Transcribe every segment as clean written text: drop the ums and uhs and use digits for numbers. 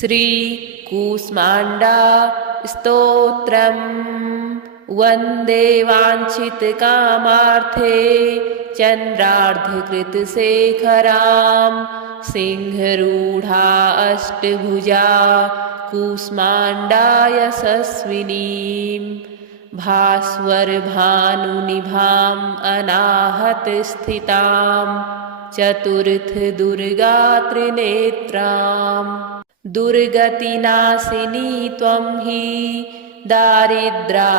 श्रीकूष्माण्डा स्तोत्रम् वन्दे वाञ्छितकामार्थे चन्द्रार्धकृतशेखरां सिंहरूढा अष्टभुजा कूष्माण्डा यशस्विनीं भास्वरभानुनिभाम् अनाहतस्थितां चतुर्थदुर्गा त्रिनेत्राम् दुर्गतिनाशिनी त्वं हि दारिद्रादिविनाशिनीं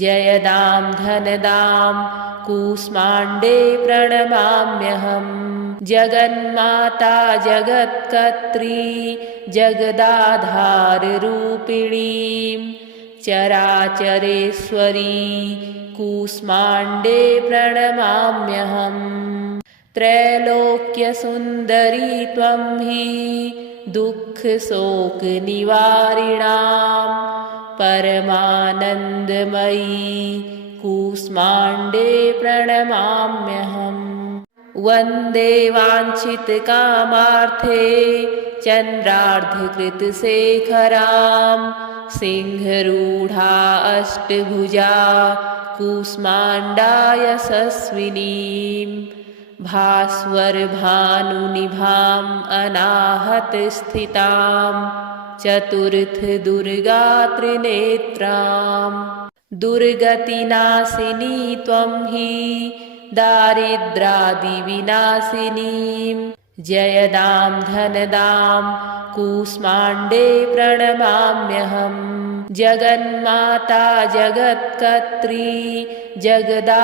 जयदां धनदां कूष्माण्डे प्रणमाम्यहम् जगन्माता जगत्कर्त्री जगदाधाररूपिणीं चराचरेश्वरी कूष्माण्डे प्रणमाम्यहम् त्रैलोक्यसुन्दरी त्वं हि दुःखशोकनिवारिणां परमानन्दमयी कूष्माण्डे प्रणमाम्यहम् वन्दे वाञ्छितकामार्थे चन्द्रार्धकृतशेखरां सिंहरूढा अष्टभुजा कूष्माण्डा यशस्विनीं भास्वरभानुनिभाम् अनाहतस्थितां चतुर्थदुर्गा त्रिनेत्राम् दुर्गतिनाशिनी त्वं हि दारिद्रादिविनाशिनीं जयदां धनदां कूष्माण्डे प्रणमाम्यहम् जगन्माता जगत्कर्त्री जगदाधाररूपिणीं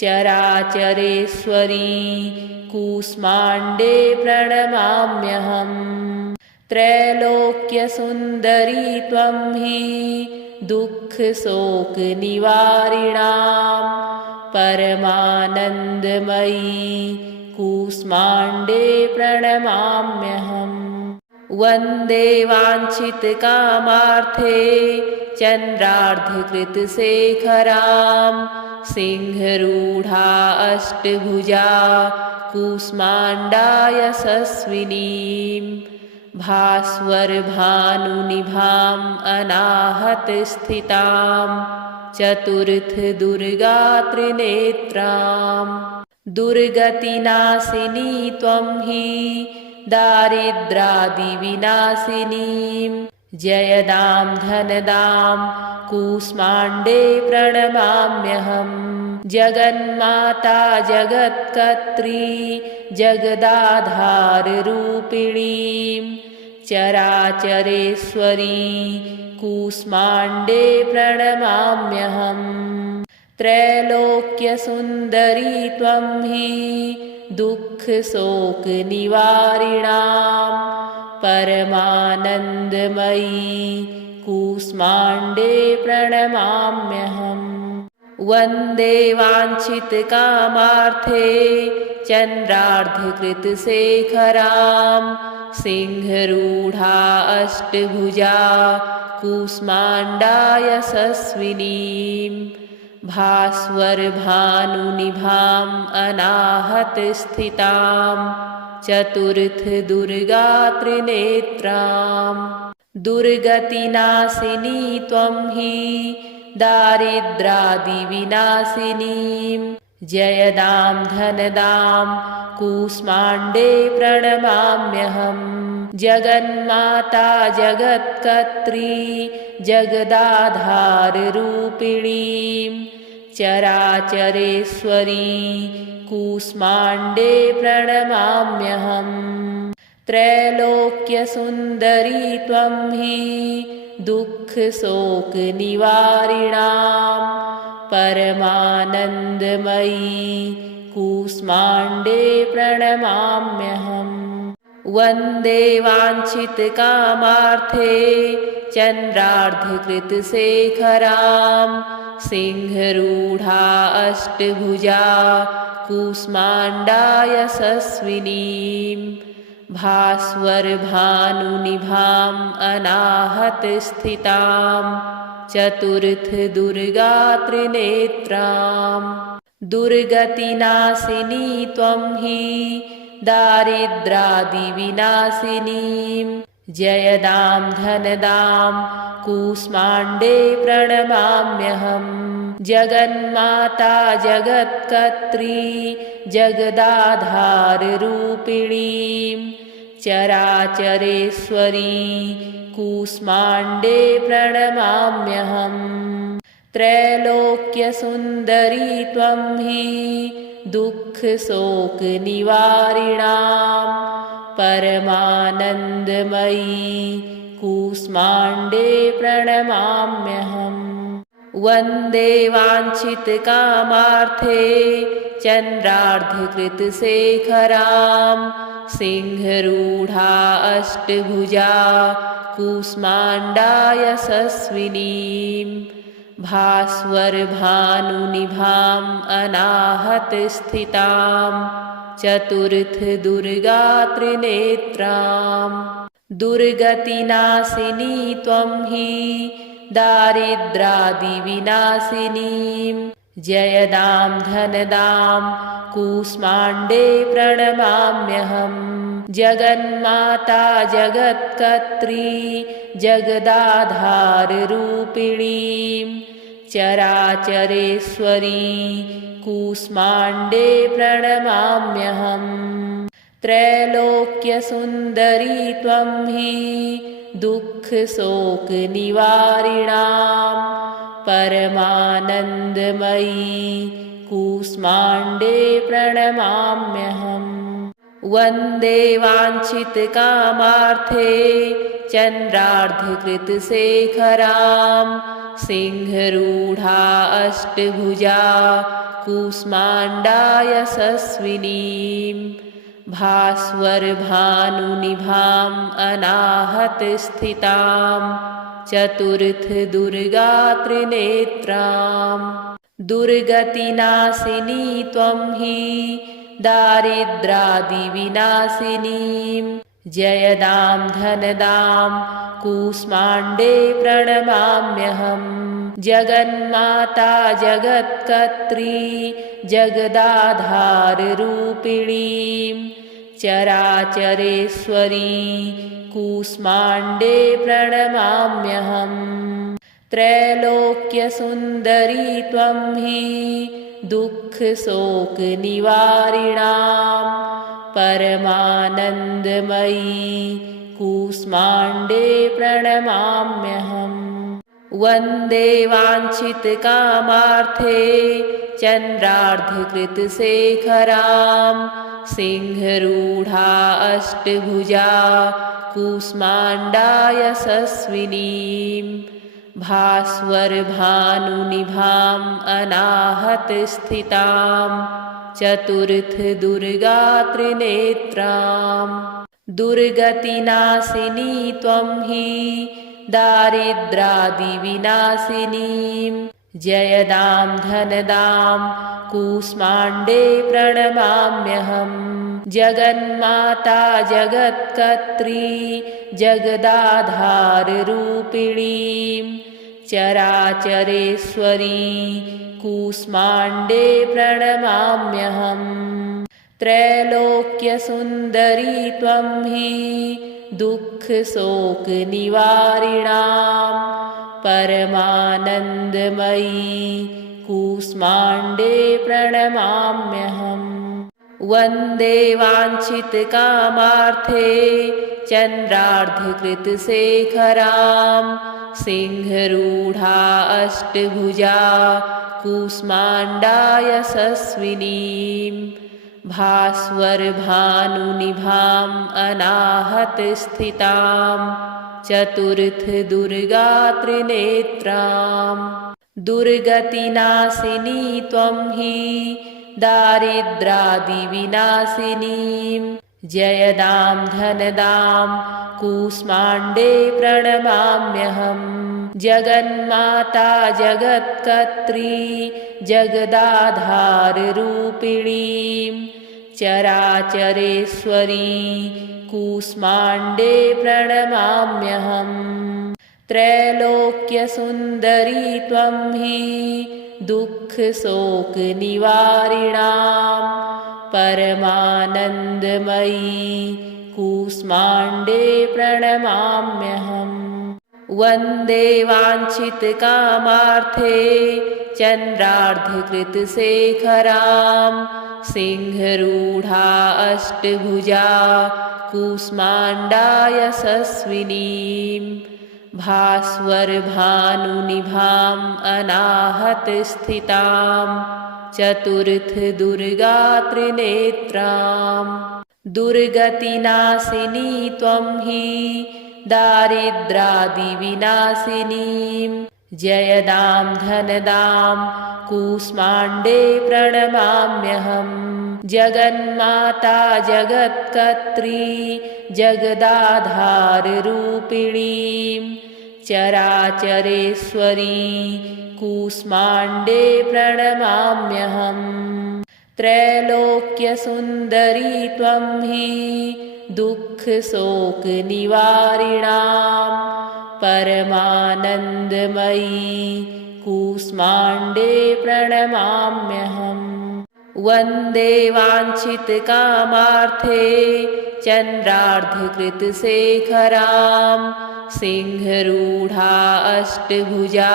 चराचरेश्वरी कूष्माण्डे प्रणमाम्यहम् त्रैलोक्यसुन्दरी त्वं हि दुःखशोकनिवारिणां परमानन्दमयी कूष्माण्डे प्रणमाम्यहम् वन्दे वाञ्छितकामार्थे चन्द्रार्धकृतशेखरां सिंहरूढा अष्टभुजा कूष्माण्डा यशस्विनीं भास्वरभानुनिभाम् अनाहतस्थितां चतुर्थदुर्गा त्रिनेत्राम् दुर्गतिनाशिनी त्वं हि दारिद्रादिविनाशिनीं जयदां धनदां कूष्माण्डे प्रणमाम्यहम् जगन्माता जगत्कर्त्री जगदाधाररूपिणीं चराचरेश्वरी कूष्माण्डे प्रणमाम्यहम् त्रैलोक्यसुन्दरी त्वं हि दुःखशोकनिवारिणां परमानन्दमयी कूष्माण्डे प्रणमाम्यहम् वन्दे वाञ्छितकामार्थे चन्द्रार्धकृतशेखरां सिंहरूढा अष्टभुजा कूष्माण्डा यशस्विनीं भास्वरभानुनिभाम् अनाहतस्थितां चतुर्थदुर्गा त्रिनेत्राम् दुर्गतिनाशिनी त्वं हि दारिद्रादिविनाशिनीं जयदां धनदां कूष्माण्डे प्रणमाम्यहम् जगन्माता जगत्कर्त्री जगदाधाररूपिणीं चराचरेश्वरी कूष्माण्डे प्रणमाम्यहम् त्रैलोक्यसुन्दरी त्वं हि दुःखशोकनिवारिणां परमानन्दमयी कूष्माण्डे प्रणमाम्यहम् वन्दे वाञ्छितकामार्थे चन्द्रार्धकृतशेखरां सिंहरूढा अष्टभुजा कूष्माण्डा यशस्विनीं भास्वरभानुनिभाम् अनाहतस्थितां चतुर्थदुर्गा त्रिनेत्राम् दुर्गतिनाशिनी त्वं हि दारिद्रादिविनाशिनीं जयदां धनदां कूष्माण्डे प्रणमाम्यहम् जगन्माता जगत्कर्त्री जगदाधाररूपिणीं चराचरेश्वरी कूष्माण्डे प्रणमाम्यहम् त्रैलोक्यसुन्दरी त्वं हि दुःखशोकनिवारिणां परमानन्दमयी कूष्माण्डे प्रणमाम्यहम् वन्दे वाञ्छितकामार्थे चन्द्रार्धकृतशेखरां सिंहरूढा अष्टभुजा कूष्माण्डा यशस्विनीं भास्वरभानुनिभाम् अनाहतस्थितां चतुर्थदुर्गात्रिनेत्रां दुर्गतिनाशिनी त्वं हि दारिद्रादिविनाशिनीं जयदां धनदां कूष्माण्डे प्रणमाम्यहम् जगन्माता जगत्कर्त्री जगदाधाररूपिणीं चराचरेश्वरी कूष्माण्डे प्रणमाम्यहम् त्रैलोक्यसुन्दरी त्वं हि दुःखशोकनिवारिणां परमानन्दमयी कूष्माण्डे प्रणमाम्यहम् वन्दे वाञ्छितकामार्थे चन्द्रार्धकृतशेखरां सिंहरूढा अष्टभुजा कूष्माण्डा यशस्विनीं भास्वरभानुनिभाम् अनाहतस्थितां चतुर्थदुर्गात्रिनेत्रां दुर्गतिनाशिनी त्वं हि दारिद्रादिविनाशिनीं जयदां धनदां कूष्माण्डे प्रणमाम्यहम् जगन्माता जगत्कर्त्री जगदाधाररूपिणीं चराचरेश्वरी कूष्माण्डे प्रणमाम्यहम् त्रैलोक्यसुन्दरी त्वं हि दुःखशोकनिवारिणां परमानन्दमयी कूष्माण्डे प्रणमाम्यहम् वन्दे वाञ्छितकामार्थे चन्द्रार्धकृतशेखरां सिंहरूढा अष्टभुजा कूष्माण्डा यशस्विनीं भास्वरभानुनिभाम् अनाहतस्थितां चतुर्थदुर्गात्रिनेत्रां दुर्गतिनाशिनी त्वं हि दारिद्रादिविनाशिनीं जयदां धनदां कूष्माण्डे प्रणमाम्यहम् जगन्माता जगत्कर्त्री जगदाधाररूपिणीं चराचरेश्वरी कूष्माण्डे प्रणमाम्यहम् त्रैलोक्यसुन्दरी त्वं हि दुःखशोकनिवारिणां परमानन्दमयी कूष्माण्डे प्रणमाम्यहम् वन्दे वाञ्छितकामार्थे चन्द्रार्धकृतशेखरां सिंहरूढा अष्टभुजा कूष्माण्डा यशस्विनीं भास्वरभानुनिभाम् अनाहतस्थितां चतुर्थदुर्गात्रिनेत्रां दुर्गतिनाशिनी त्वं हि दारिद्रादिविनाशिनीं जयदां धनदां कूष्माण्डे प्रणमाम्यहम् जगन्माता जगत्कर्त्री जगदाधाररूपिणीं चराचरेश्वरी कूष्माण्डे प्रणमाम्यहम् त्रैलोक्यसुन्दरी त्वं हि दुःखशोकनिवारिणां परमानन्दमयी कूष्माण्डे प्रणमाम्यहम् वन्दे वाञ्छितकामार्थे चन्द्रार्धकृतशेखरां सिंहरूढा अष्टभुजा कूष्माण्डा यशस्विनीं भास्वरभानुनिभाम् अनाहतस्थितां चतुर्थदुर्गा त्रिनेत्राम् दुर्गतिनाशिनी त्वं हि दारिद्रादिविनाशिनीं जयदां धनदां कूष्माण्डे प्रणमाम्यहम् जगन्माता जगत्कर्त्री जगदाधाररूपिणीं चराचरेश्वरी कूष्माण्डे प्रणमाम्यहम् त्रैलोक्यसुन्दरी त्वं हि दुःखशोकनिवारिणां परमानन्दमयी कूष्माण्डे प्रणमाम्यहम् वन्दे वाञ्छितकामार्थे चन्द्रार्धकृतशेखरां सिंहरूढा अष्टभुजा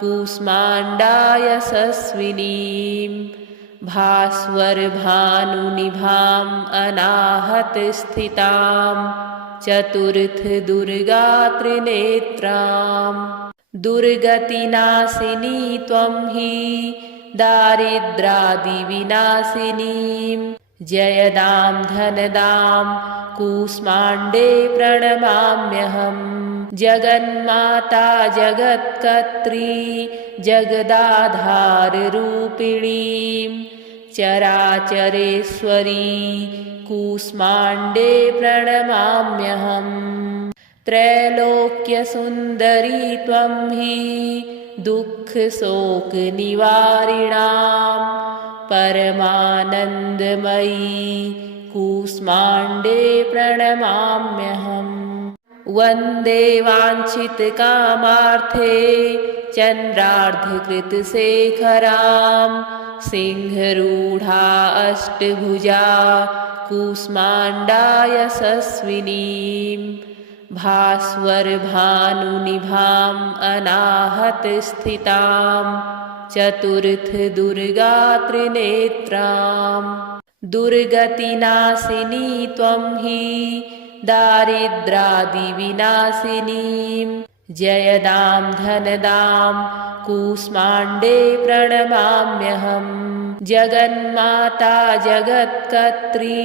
कूष्माण्डा यशस्विनीं भास्वरभानुनिभाम् अनाहतस्थितां चतुर्थदुर्गा त्रिनेत्राम् दुर्गतिनाशिनी त्वं हि दारिद्रादिविनाशिनीं जयदां धनदां कूष्माण्डे प्रणमाम्यहम् जगन्माता जगत्कर्त्री जगदाधाररूपिणीं चराचरेश्वरी कूष्माण्डे प्रणमाम्यहम् त्रैलोक्यसुन्दरी त्वं हि दुःखशोकनिवारिणां परमानन्दमयी कूष्माण्डे प्रणमाम्यहम् वन्दे वाञ्छितकामार्थे चन्द्रार्धकृतशेखरां सिंहरूढा अष्टभुजा कूष्माण्डा यशस्विनीं भास्वरभानुनिभाम् अनाहतस्थितां चतुर्थदुर्गा त्रिनेत्राम् दुर्गतिनाशिनी त्वं हि दारिद्रादिविनाशिनीं जयदां धनदां कूष्माण्डे प्रणमाम्यहम् जगन्माता जगत्कर्त्री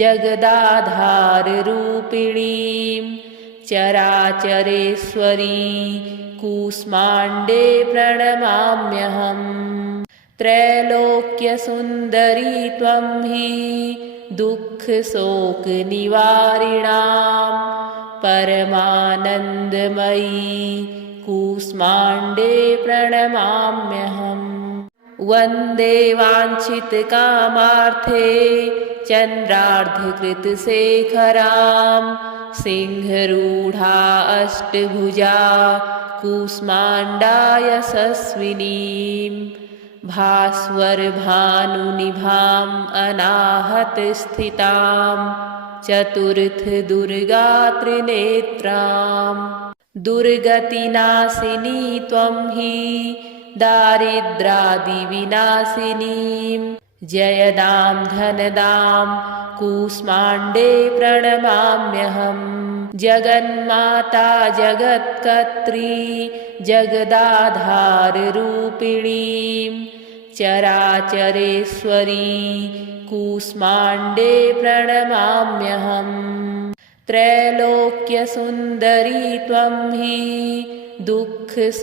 जगदाधाररूपिणीं चराचरेश्वरी कूष्माण्डे प्रणमाम्यहम् त्रैलोक्यसुन्दरी त्वं हि दुःखशोकनिवारिणां परमानन्दमयी कूष्माण्डे प्रणमाम्यहम् वन्दे वाञ्छितकामार्थे चन्द्रार्धकृतशेखरां सिंहरूढा अष्टभुजा कूष्माण्डा यशस्विनीं भास्वरभानुनिभाम् अनाहतस्थितां चतुर्थदुर्गा त्रिनेत्राम् दुर्गतिनाशिनी त्वं हि दारिद्रादिविनाशिनीं जयदां धनदां कूष्माण्डे प्रणमाम्यहम् जगन्माता जगत्कर्त्री जगदाधाररूपिणीं चराचरेश्वरी कूष्माण्डे प्रणमाम्यहम् त्रैलोक्यसुन्दरी त्वं हि दुःखशोकनिवारिणां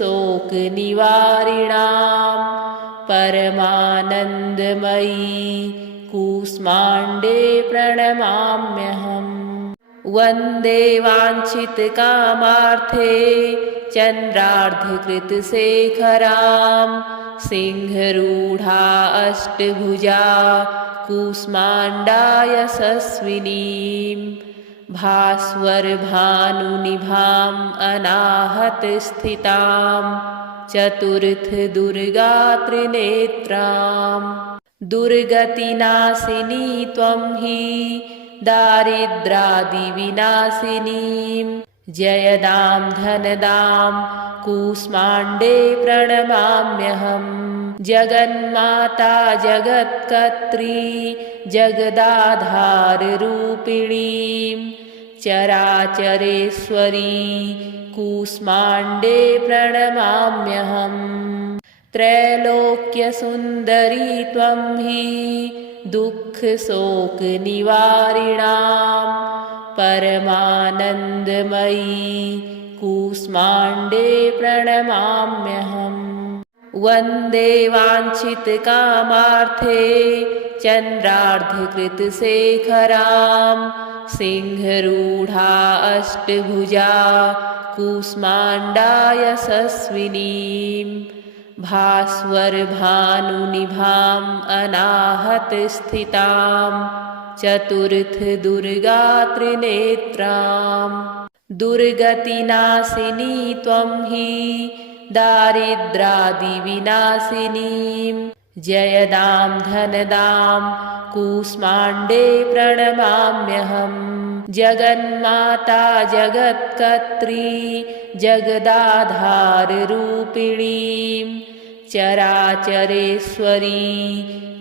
परमानन्दमयी कूष्माण्डे प्रणमाम्यहम् वन्दे वाञ्छितकामार्थे चन्द्रार्धकृतशेखरां सिंहरूढा अष्टभुजा कूष्माण्डा यशस्विनीं भास्वरभानुनिभाम् अनाहतस्थितां चतुर्थदुर्गा त्रिनेत्राम् दुर्गतिनाशिनी त्वं हि दारिद्रादिविनाशिनीं जयदां धनदां कूष्माण्डे प्रणमाम्यहम् जगन्माता जगत्कर्त्री जगदाधाररूपिणीं चराचरेश्वरी कूष्माण्डे प्रणमाम्यहम् त्रैलोक्यसुन्दरी त्वं हि दुःखशोकनिवारिणां परमानन्दमयी कूष्माण्डे प्रणमाम्यहम् वन्दे वाञ्छितकामार्थे चन्द्रार्धकृतशेखरां सिंहरूढा अष्टभुजा कूष्माण्डा यशस्विनीं भास्वरभानुनिभाम् अनाहतस्थितां चतुर्थदुर्गात्रिनेत्रां दुर्गतिनाशिनी त्वं हि दारिद्रादिविनाशिनीं जयदां धनदां कूष्माण्डे प्रणमाम्यहम् जगन्माता जगत्कर्त्री जगदाधाररूपिणीं चराचरेश्वरी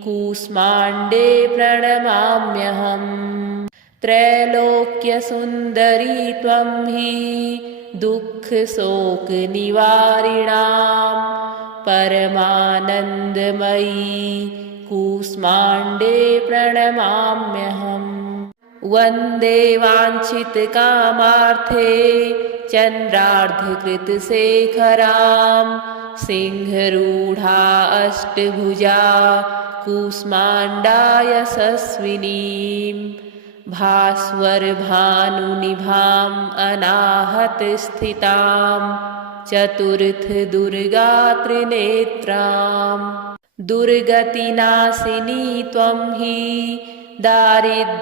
कूष्माण्डे प्रणमाम्यहम् त्रैलोक्यसुन्दरी त्वं हि दुःखशोकनिवारिणां परमानन्दमयी कूष्माण्डे प्रणमाम्यहम् वन्दे वाञ्छितकामार्थे चन्द्रार्धकृतशेखरां सिंहरूढा अष्टभुजा कूष्माण्डा यशस्विनीं भास्वरभानुनिभाम् अनाहतस्थितां चतुर्थदुर्गात्रिनेत्रां दुर्गतिनाशिनी त्वं हि दारिद्रादिविनाशिनीं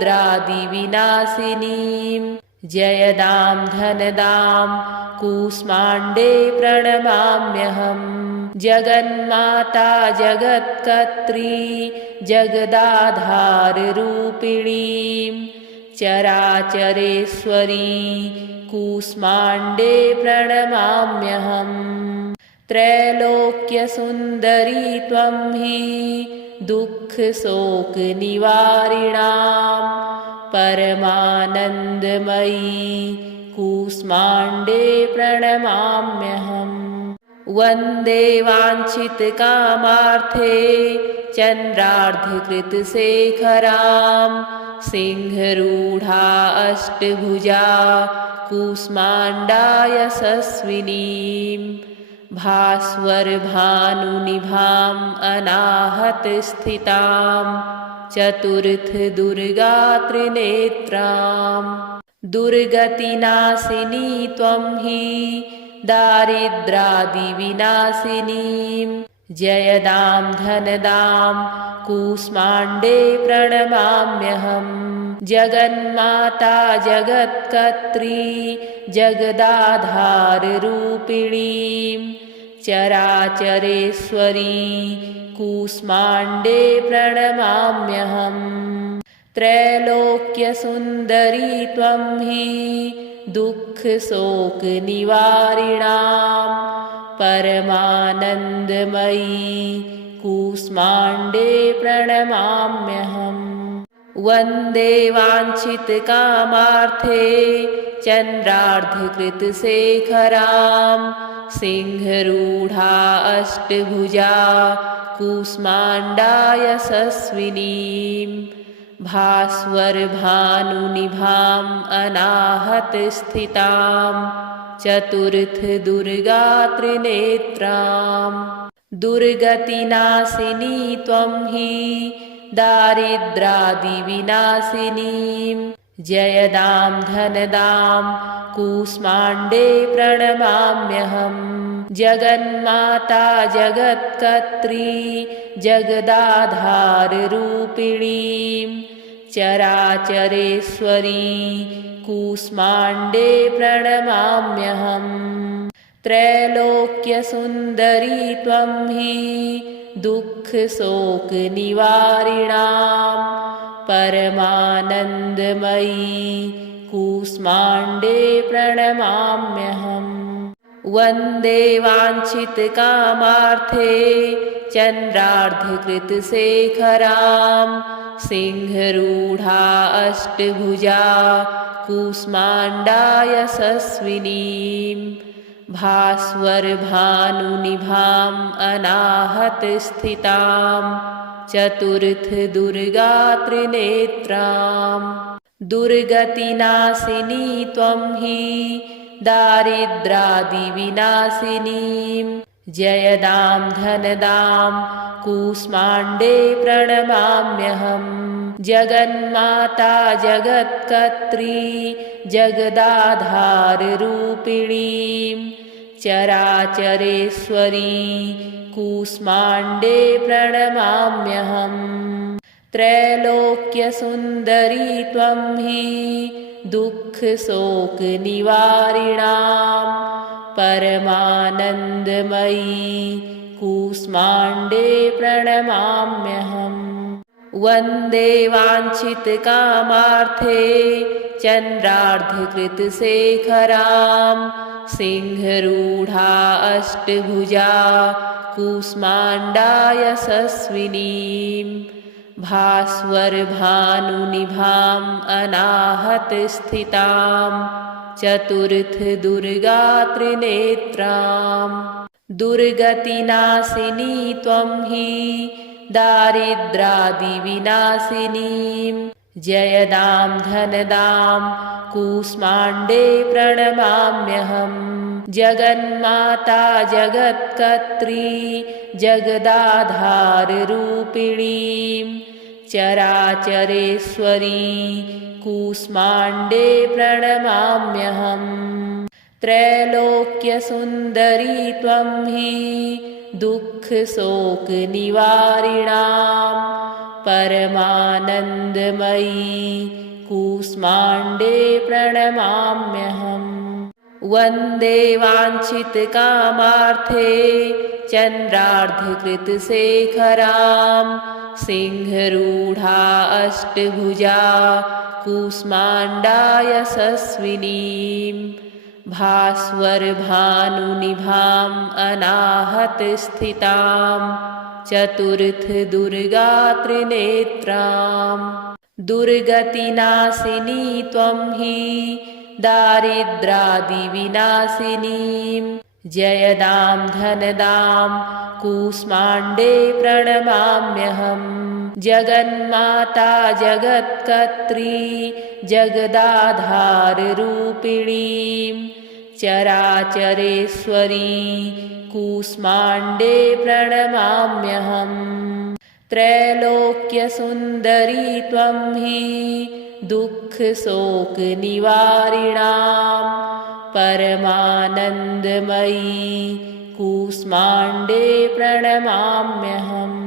जयदां धनदां कूष्माण्डे प्रणमाम्यहम् जगन्माता जगत्कर्त्री जगदाधाररूपिणीं चराचरेश्वरी कूष्माण्डे प्रणमाम्यहम् त्रैलोक्यसुन्दरी त्वं हि दुःखशोकनिवारिणां परमानन्दमयी कूष्माण्डे प्रणमाम्यहम् वन्दे वाञ्छितकामार्थे चन्द्रार्धकृतशेखरां सिंहरूढा अष्टभुजा कूष्माण्डा यशस्विनीं भास्वरभानुनिभाम् अनाहतस्थितां चतुर्थदुर्गात्रिनेत्रां दुर्गतिनाशिनी त्वं हि दारिद्रादिविनाशिनीं जयदां धनदां कूष्माण्डे प्रणमाम्यहम् जगन्माता जगत्कर्त्री जगदाधाररूपिणीं चराचरेश्वरी कूष्माण्डे प्रणमाम्यहम् त्रैलोक्यसुन्दरी त्वं हि दुःखशोकनिवारिणां परमानन्दमयी कूष्माण्डे प्रणमाम्यहम् वन्दे वाञ्छितकामार्थे चन्द्रार्धकृतशेखरां सिंहरूढा अष्टभुजा कूष्माण्डा यशस्विनीं भास्वरभानुनिभाम् अनाहतस्थितां चतुर्थदुर्गात्रिनेत्रां दुर्गतिनाशिनी त्वं हि दारिद्रादिविनाशिनीं जयदां धनदां कूष्माण्डे प्रणमाम्यहम् जगन्माता जगत्कर्त्री जगदाधाररूपिणीं चराचरेश्वरी कूष्माण्डे प्रणमाम्यहम् त्रैलोक्यसुन्दरी त्वं हि दुःखशोकनिवारिणां परमानन्दमयी कूष्माण्डे प्रणमाम्यहम्। वन्दे वाञ्छितकामार्थे चन्द्रार्धकृतशेखरां सिंहरूढा अष्टभुजा कूष्माण्डा यशस्विनीं भास्वरभानुनिभाम् अनाहतस्थितां चतुर्थदुर्गात्रिनेत्रां। दुर्गतिनाशिनी त्वं हि दारिद्रादिविनाशिनीं जयदां धनदां कूष्माण्डे प्रणमाम्यहम्। जगन्माता जगत्कर्त्री जगदाधाररूपिणीं चराचरेश्वरी कूष्माण्डे प्रणमाम्यहम्। त्रैलोक्यसुन्दरी त्वं हि दुःखशोकनिवारिणां परमानन्दमयी कूष्माण्डे प्रणमाम्यहम्। वन्दे वाञ्छितकामार्थे चन्द्रार्धकृतशेखरां सिंहरूढा अष्टभुजा कूष्माण्डा यशस्विनीं भास्वरभानुनिभाम् अनाहतस्थितां चतुर्थदुर्गात्रिनेत्रां। दुर्गतिनाशिनी त्वं हि दारिद्रादिविनाशिनीं जयदां धनदां कूष्माण्डे प्रणमाम्यहम्। जगन्माता जगत्कर्त्री जगदाधाररूपिणीं चराचरेश्वरी कूष्माण्डे प्रणमाम्यहम्। त्रैलोक्यसुन्दरी त्वं हि दुःखशोकनिवारिणां परमानन्दमयी कूष्माण्डे प्रणमाम्यहम्। वन्दे वाञ्छितकामार्थे चन्द्रार्धकृतशेखरां सिंहरूढा अष्टभुजा कूष्माण्डा यशस्विनीं भास्वरभानुनिभाम् अनाहतस्थितां चतुर्थदुर्गात्रिनेत्रां। दुर्गतिनाशिनी त्वं हि दारिद्रादिविनाशिनीं जयदां धनदां कूष्माण्डे प्रणमाम्यहम्। जगन्माता जगत्कर्त्री जगदाधाररूपिणीं चराचरेश्वरी कूष्माण्डे प्रणमाम्यहम्। त्रैलोक्यसुन्दरी त्वं हि दुःखशोकनिवारिणां परमानन्दमयी कूष्माण्डे प्रणमाम्यहम्।